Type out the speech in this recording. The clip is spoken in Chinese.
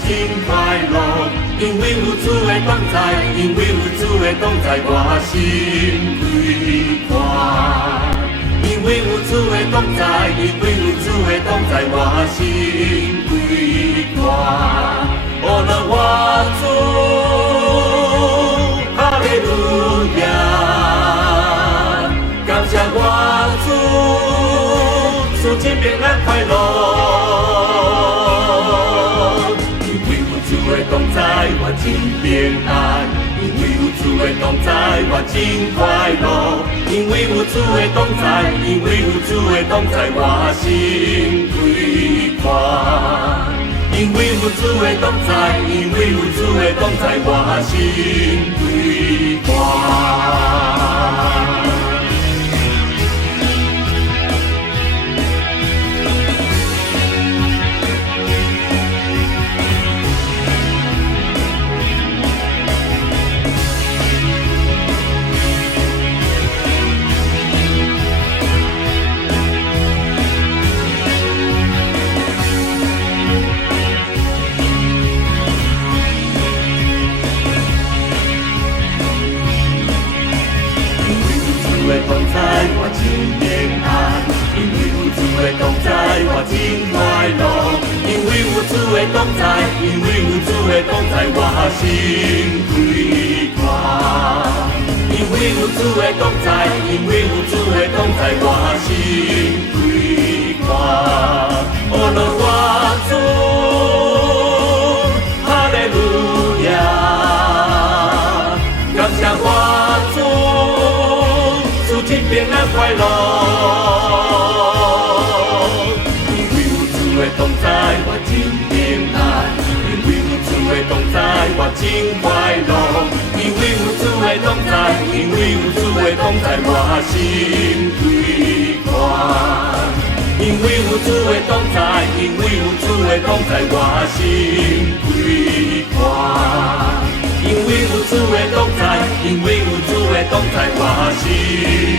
真快乐，因为有主的同在，因为有主的同在，我心开阔。因为有主的同在，因为有主的同在，我心开阔。哦，那我主，哈利路亚，感谢我主，主真平安快乐。因为有主的同在，我真平安。因为有主的同在，我真快乐。因为有主的同在，因为有主的同在，我心开阔。因为有主的同在，因为有主的同在，我心开阔。同在，我真平安；因为有主的同在，我真快乐；因为有主的同在，因为有主的同在，我心开阔。因为有主的同在，因为有主的同在，我心开阔。哦，那我主，哈利路亚，感谢我主。真平安快乐，因为有主的同在，我真平安；因为有主的同在，我真快乐；因为有主的同在，因为有主的同在，我心开阔。因为有主的同在，因为有主的同在，我心开阔。因为有主的同在，因为有主的同在，我心。